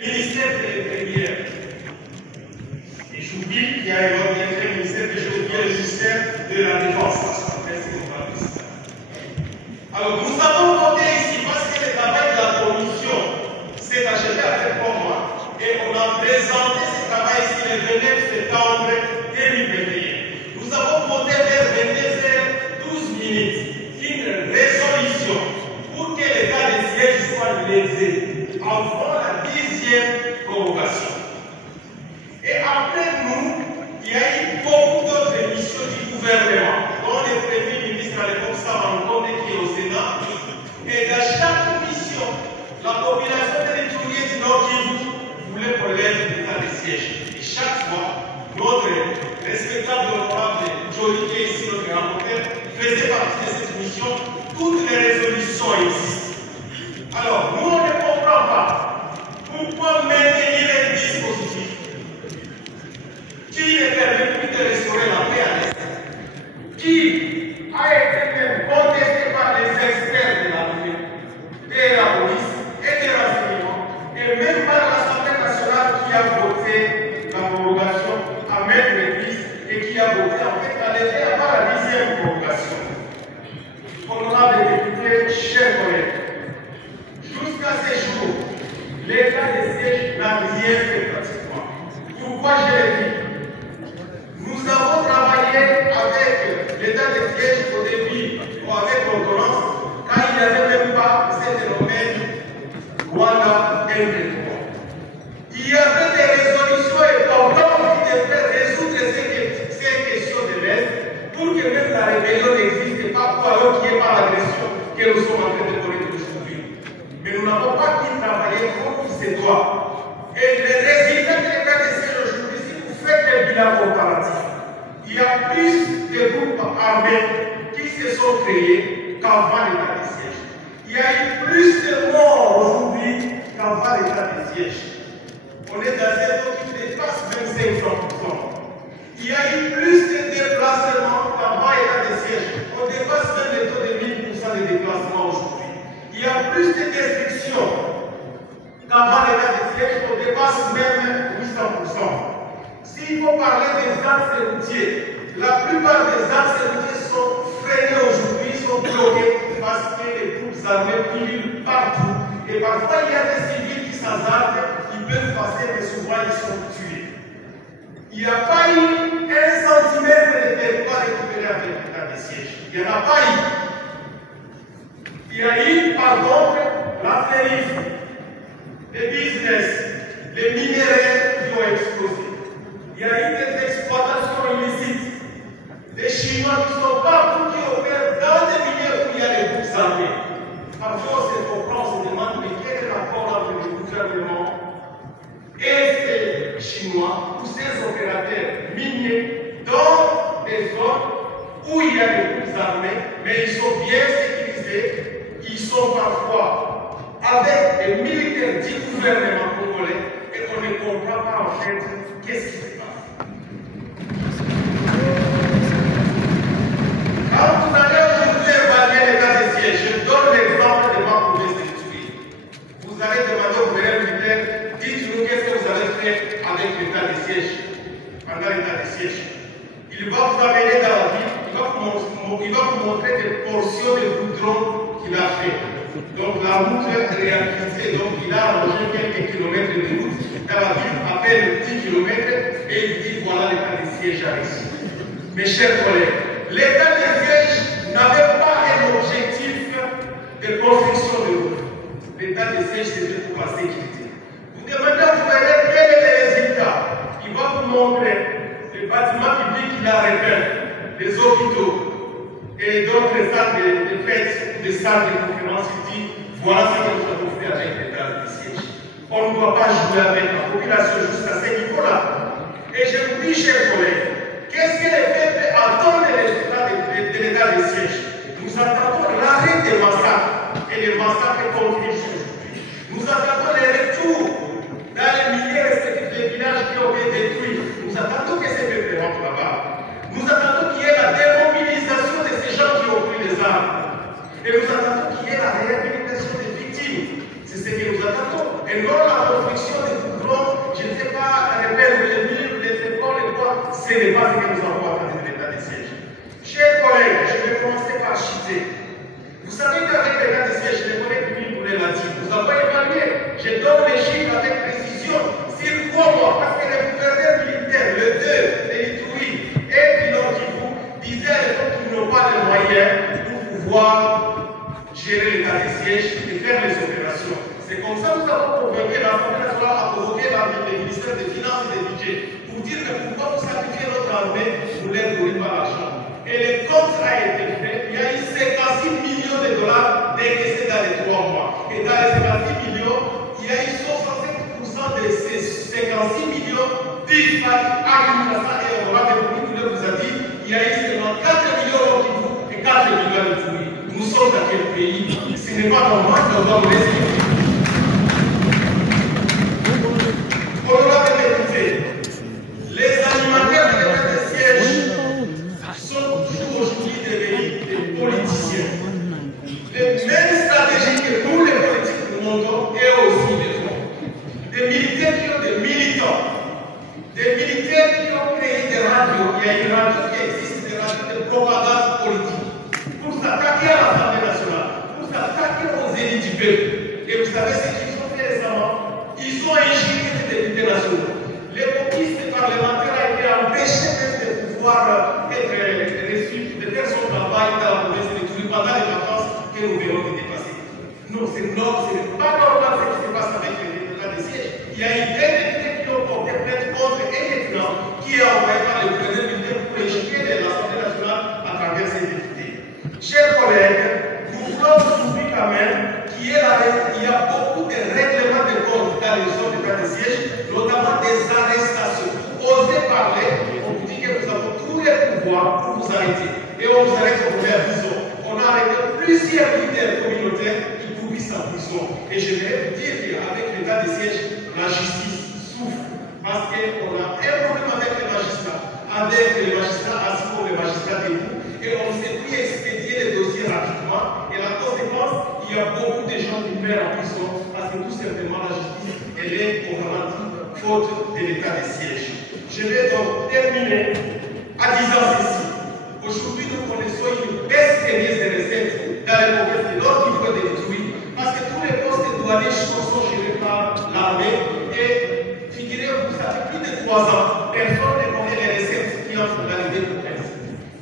Ministère de l'Intérieur. Et j'oublie qu'il y a un autre ministère que j'ai oublié, le ministère de la Défense. Alors, nous avons voté ici parce que le travail de la commission s'est achevé après 3 mois. Et on a présenté ce travail ici le 29 septembre 2021. Nous avons voté vers 22h12 une résolution pour que l'état de siège soit lésé avant la 10e convocation. Et après nous, il y a eu beaucoup d'autres missions du gouvernement, dont le Premier ministre à l'époque s'est rendu compte qui est au Sénat. Et dans chaque mission, la population territoriale du Nord Kivu voulait qu'on lève l'état de siège. Et chaque fois, notre respectable honorable Jolie, qui est ici notre rapporteur, faisait partie de cette mission. Toutes les résolutions existent. Alors, nous, on ne comprend pas pourquoi maintenir un dispositif qui ne permet plus de restaurer la paix à l'Est, qui a été même contesté par les experts de l'armée, de la police et des renseignements, et même par l'Assemblée nationale qui a voté la prorogation à mettre l'église et qui a voté en fait à l'aider avant la 10e prorogation. Honorable député, chers collègues, jusqu'à ce jour, l'état de siège n'a rien fait pratiquement. Pourquoi je le dis? Nous avons travaillé avec l'état de siège au début, ou avec l'ordonnance, quand il n'y avait même pas ce phénomène Rwanda 1-3. Il y avait des résolutions importantes qui devraient résoudre ces questions de l'Est pour que même la rébellion n'existe pas, pour alors qu'il n'y ait pas l'agression que nous sommes en train de connaître aujourd'hui. Mais nous n'avons pas pu travailler comme il se doit. Et les résultats de l'état de siège aujourd'hui, si vous faites le bilan comparatif, il y a plus de groupes armés qui se sont créés qu'avant l'état de siège. Il y a eu plus de morts aujourd'hui qu'avant l'état de siège. On est dans un taux qui dépasse même 500%. Il y a eu plus de déplacements qu'avant l'état de siège. On dépasse même le taux de 1000% de déplacements aujourd'hui. Il y a plus de destructions qu'avant l'état de siège. On dépasse même 800%. S'il faut parler des axes routiers, la plupart des axes routiers sont freinés aujourd'hui, sont bloqués parce que les troupes armées pilent partout. Et parfois, il y a des civils qui s'hasardent, ils peuvent passer, mais souvent ils sont tués. Il n'y a pas eu 1 centimètre de territoire récupéré avec l'état de siège. Il n'y en a pas eu. Il y a eu, par contre, l'affairisme, les business, les minéraux qui ont explosé. Il y a eu des exploitations illicites, des Chinois qui sont partout, qui opèrent dans des milieux où il y a des groupes armés. Parfois, on se comprend, on se demande, mais quel est le rapport entre le gouvernement et ces Chinois ou ces opérateurs miniers dans des zones où il y a des groupes armés, mais ils sont bien sécurisés, ils sont parfois avec des militaires du gouvernement congolais et on ne comprend pas en fait qu'est-ce qui se passe. Quand vous allez aujourd'hui évaluer l'état de siège, je donne l'exemple de ma province de Tuer. Vous allez demander au gouverneur militaire, dites-nous qu'est-ce que vous avez fait avec l'état de siège, pendant l'état de siège. Il va vous amener dans la ville, il va vous montrer des portions de goudron qu'il a fait. Donc la route est réhabilitée, donc il a arrangé quelques kilomètres de route dans la ville, à peine 10 km, et il dit voilà l'état de siège à ici. Mes chers collègues, l'état de siège n'avait pas un objectif de construction de route. L'état de siège c'était pour la sécurité. Vous demandez au gouverneur quel est le résultat. Il va vous montrer les bâtiments publics qu'il a repeints, les hôpitaux et d'autres salles de fêtes, des salles de conférence. Il dit voilà ce que nous avons fait avec l'état de siège. On ne doit pas jouer avec la population jusqu'à ce niveau-là. Et je vous dis, chers collègues, qu'est-ce que les peuples attendent de l'état de siège? Nous attendons l'arrêt des massacres et les massacres continuent aujourd'hui. Nous attendons les retours dans les milliers respectifs des villages qui ont été détruits. Nous attendons que ces peuples rentrent là-bas. Nous attendons qu'il y ait la démobilisation de ces gens qui ont pris les armes. Et nous attendons qu'il y ait la réhabilitation des victimes. C'est ce que nous attendons. Et non la construction de les chiffres avec précision sur comment, parce que les gouverneurs militaires, le 2, les Litouis et Pilon Kivu, disaient à l'époque qu'ils n'ont pas les moyens pour pouvoir gérer l'état des sièges et faire les opérations. C'est comme ça que nous avons convaincu l'Assemblée nationale à convoquer le ministère des Finances et des Budgets pour dire que pourquoi vous sacrifiez notre armée, vous ne leur donnez pas l'argent. Et le compte a été fait, il y a eu 56 millions de dollars décaissés dans les 3 mois. Et dans les 56 millions, il y a eu 65% de ces 56 millions disparus à Kinshasa et au roi de République vous a dit, il y a eu seulement 4 millions au Kivu et 4 millions de Touris. Nous sommes dans quel pays? Ce n'est pas normal de doit nous laisser. Honorable député, les animateurs de l'état de siège sont toujours aujourd'hui devenus des politiciens. Les mêmes stratégies que nous, les politiques, nous montons, et aussi les font. Des militaires qui ont des militants. Des militaires qui ont créé des radios. Il y a une radio qui existe, des radios de propagande politique. Pour s'attaquer à l'Assemblée nationale, pour s'attaquer aux élus du peuple. Et vous savez ce qu'ils ont fait récemment? Ils ont injurié les députés nationaux. Les copistes parlementaires ont été empêchés de pouvoir être reçus, de faire son travail dans la province de Toulouse pendant les vacances que nous venons de dépasser. Non, ce n'est pas normal ce qui se passe avec les députés des sièges. Il y a eu des députés qui ont porté plainte contre un lieutenant qui est envoyé par le gouverneur militaire pour injurier l'Assemblée nationale à travers ses députés. Chers collègues, nous voulons souligner quand même qu'il y a beaucoup de règlements de compte dans les zones d'état de siège, notamment des arrestations. Osez parler, on vous dit que nous avons tous les pouvoirs pour vous arrêter. Et on vous arrête pour faire prison. On a arrêté plusieurs leaders communautaires qui pourrissent en prison. Et je vais vous dire qu'avec l'état de siège, la justice souffre. Parce qu'on a un problème avec les magistrats assis pour les magistrats debout. Et on ne sait plus expédier les dossiers rapidement. Et la conséquence, il y a beaucoup de gens qui meurent en prison parce que tout simplement la justice, elle est au ralenti, faute de l'état de siège. Je vais donc terminer en disant ceci. Aujourd'hui, nous connaissons une baisse sérieuse des recettes dans les provinces de l'Ordre qui vont être détruites parce que tous les postes douaniers sont gérés par l'armée. Et figurez-vous, ça fait plus de 3 ans, personne ne connaît les recettes qui entrent dans les deux provinces.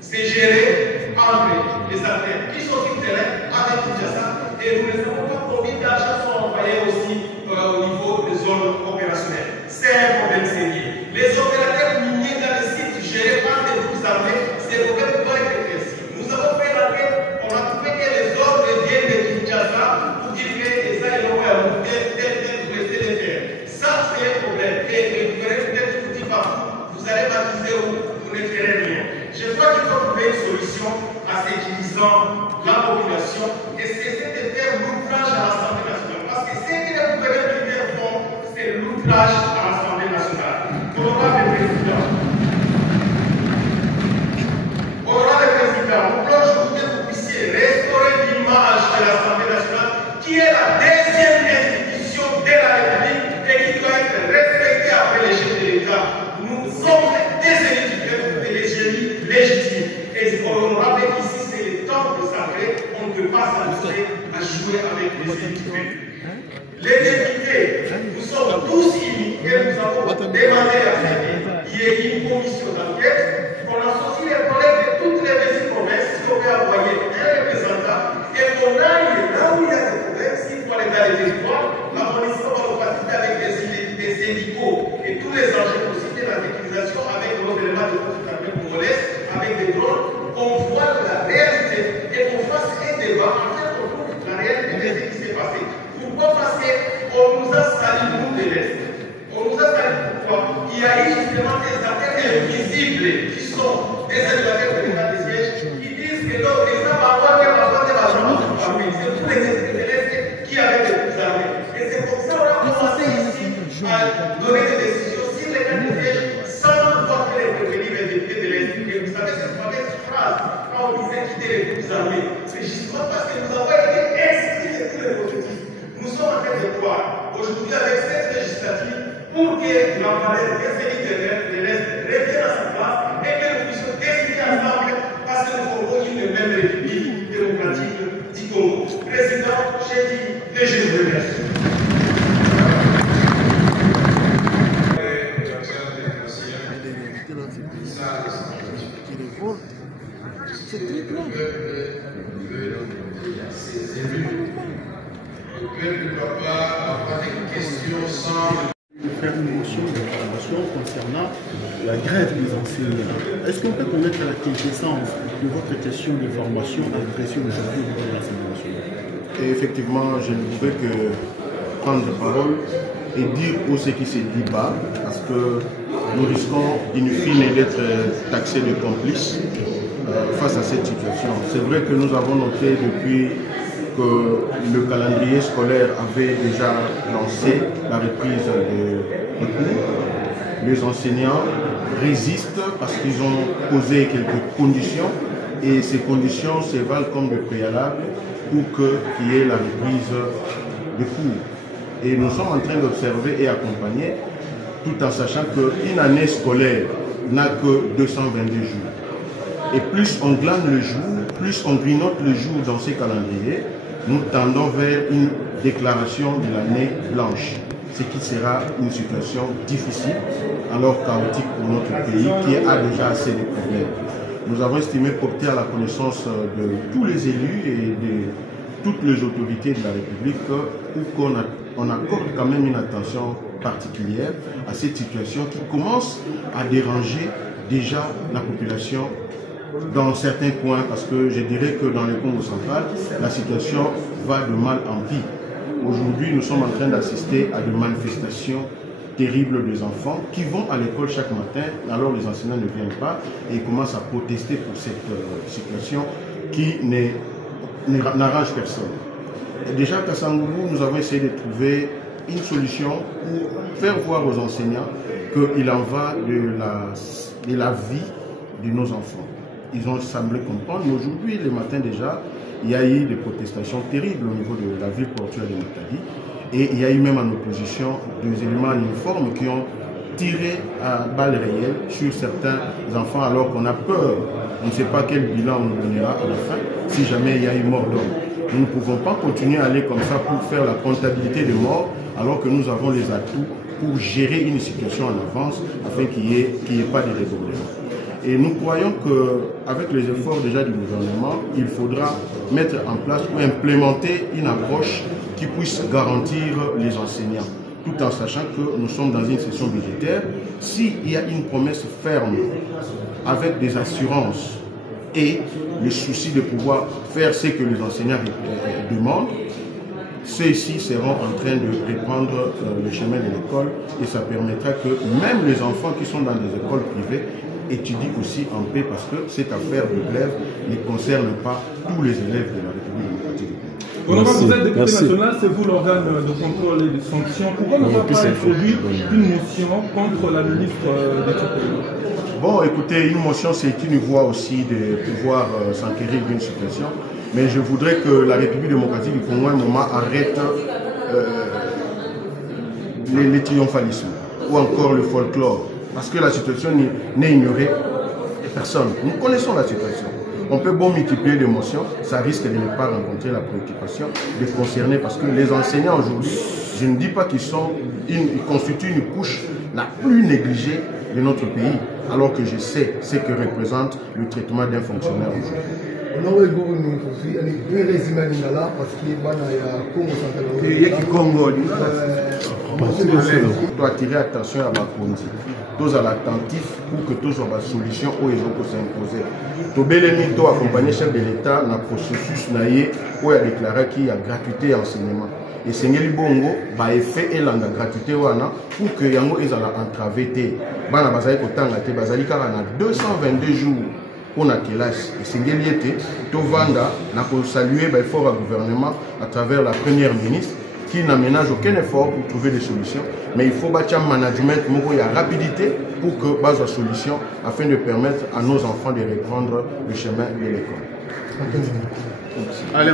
C'est géré entre les affaires qui sont sur le terrain avec Kinshasa et nous ne savons pas combien d'argent sont envoyés aussi au niveau des zones opérationnelles. C'est un problème sérieux. Les opérateurs miniers dans les sites gérés par des troupes armées, ces problèmes doivent être éclaircis. Nous avons fait l'enquête, on a trouvé que les ordres viennent de Kinshasa pour dire que les aéroports vous restez les faire. Ça, c'est un problème. Et le gouvernement peut-être vous dit partout, vous allez m'accuser ou vous ne ferez rien. Je crois qu'il faut trouver une solution à sécurisant la population et cesser de faire l'outrage à l'Assemblée nationale. Parce que ce que les gouverneurs militaires font, c'est l'outrage à l'Assemblée nationale. Honorable Président, nous voulons que vous puissiez restaurer l'image de l'Assemblée nationale, qui est la deuxième institution de la République et qui doit être respectée après les chefs de l'État. Nous sommes des élus du peuple et les élus légitimes. Et honorable, ici, c'est le temps de sacré. On ne peut pas s'amuser à jouer avec les élus du peuple. Les députés, nous sommes tous unis et nous avons demandé à faire qu'il y ait une commission d'enquête, qu'on associe les collègues de toutes les petites provinces, si on veut envoyer un représentant, et qu'on aille là où il y a des problèmes, s'il faut aller dans les territoires, la commission va nous faciliter avec des syndicats et tous les enjeux possibles, la sécurisation avec nos éléments de force armée congolaise, avec des drones, qu'on voit la réalité et qu'on fasse un débat afin qu'on trouve la réalité de ce qui s'est passé. Pourquoi? Parce qu'on nous a sali, nous, de l'Est. On nous a sali pourquoi? Il y a eu justement des affaires invisibles qui sont des animateurs de l'état de siège qui disent que le président va avoir de l'argent pour l'armée. C'est tous les députés de l'Est qui avaient des coups armés. Et c'est pour ça qu'on a commencé ici à donner des décisions sur l'état de siège sans pouvoir faire intervenir les députés de l'Est. Et vous savez cette fameuse phrase quand on disait quitter les groupes armés. C'est justement parce que nous avons été exclus de tous les processus. Nous sommes en train de croire aujourd'hui avec cette législative pour que la valeur des élus de l'Est revienne à sa place et que nous puissions décider ensemble parce que nous formons une même république démocratique du Congo. Président, j'ai dit et je vous remercie. faire une motion d'information concernant la grève des enseignants. Est-ce qu'on peut connaître la quintessence de votre question de formation adressée aujourd'hui au niveau de l'Assemblée nationale? Et effectivement, je ne pouvais que prendre la parole et dire où ce qui se dit bas, parce que nous risquons in fine d'être taxés de complices face à cette situation. C'est vrai que nous avons noté depuis que le calendrier scolaire avait déjà lancé la reprise des cours. Les enseignants résistent parce qu'ils ont posé quelques conditions et ces conditions se valent comme de préalable pour qu'il y ait la reprise des cours. Et nous sommes en train d'observer et accompagner tout en sachant qu'une année scolaire n'a que 222 jours. Et plus on glane le jour, plus on grignote le jour dans ces calendriers, nous tendons vers une déclaration de l'année blanche, ce qui sera une situation difficile, alors chaotique pour notre pays qui a déjà assez de problèmes. Nous avons estimé porter à la connaissance de tous les élus et de toutes les autorités de la République pour qu'on accorde quand même une attention particulière à cette situation qui commence à déranger déjà la population dans certains coins, parce que je dirais que dans le Congo central, la situation va de mal en pire. Aujourd'hui, nous sommes en train d'assister à des manifestations terribles des enfants qui vont à l'école chaque matin, alors les enseignants ne viennent pas et ils commencent à protester pour cette situation qui n'arrange personne. Et déjà à Kassangourou, nous avons essayé de trouver une solution pour faire voir aux enseignants qu'il en va de la vie de nos enfants. Ils ont semblé comprendre, mais aujourd'hui, le matin déjà, il y a eu des protestations terribles au niveau de la ville portuaire de Matadi. Et il y a eu même en opposition des éléments en uniforme qui ont tiré à balles réelles sur certains enfants alors qu'on a peur. On ne sait pas quel bilan on donnera à la fin si jamais il y a eu mort d'homme. Nous ne pouvons pas continuer à aller comme ça pour faire la comptabilité des morts alors que nous avons les atouts pour gérer une situation en avance afin qu'il n'y ait pas de débordement. Et nous croyons qu'avec les efforts déjà du gouvernement, il faudra mettre en place ou implémenter une approche qui puisse garantir les enseignants, tout en sachant que nous sommes dans une session budgétaire. S'il y a une promesse ferme, avec des assurances et le souci de pouvoir faire ce que les enseignants demandent, ceux-ci seront en train de reprendre le chemin de l'école et ça permettra que même les enfants qui sont dans des écoles privées étudient aussi en paix parce que cette affaire de grève ne concerne pas tous les élèves de la République démocratique. Honorable, vous êtes député national, c'est vous l'organe de contrôle et de sanction. Pourquoi ne pas introduire une motion contre la ministre des Tutelles? Bon, écoutez, une motion, c'est une voie aussi de pouvoir s'enquérir d'une situation. Mais je voudrais que la République démocratique du Congo, à un moment, arrête les triomphalismes ou encore le folklore. Parce que la situation n'est ignorée de personne. Nous connaissons la situation. On peut bon multiplier l'émotion, ça risque de ne pas rencontrer la préoccupation des concernés parce que les enseignants aujourd'hui, je ne dis pas qu'ils constituent une couche la plus négligée de notre pays, alors que je sais ce que représente le traitement d'un fonctionnaire aujourd'hui. Il faut attirer attention à Bakondi. Tous à l'attentif pour que tous aient la solution où ils vont s'imposer. Tobelemi to accompagner chef de l'État dans le processus naïe où il a déclaré qu'il y a gratuité enseignement. Et Seigneur Bongo va effet et la gratuité wana pour que yango ils allaient entraver té. Bana bazali kotanga té bazali kara na 222 jours pour la classe. Et Seigneur Liete to vanda na ko saluer ba effort au gouvernement à travers la première ministre qui n'aménage aucun effort pour trouver des solutions, mais il faut bâtir un management, il y a rapidité pour que base la solution afin de permettre à nos enfants de reprendre le chemin de l'école. Allez,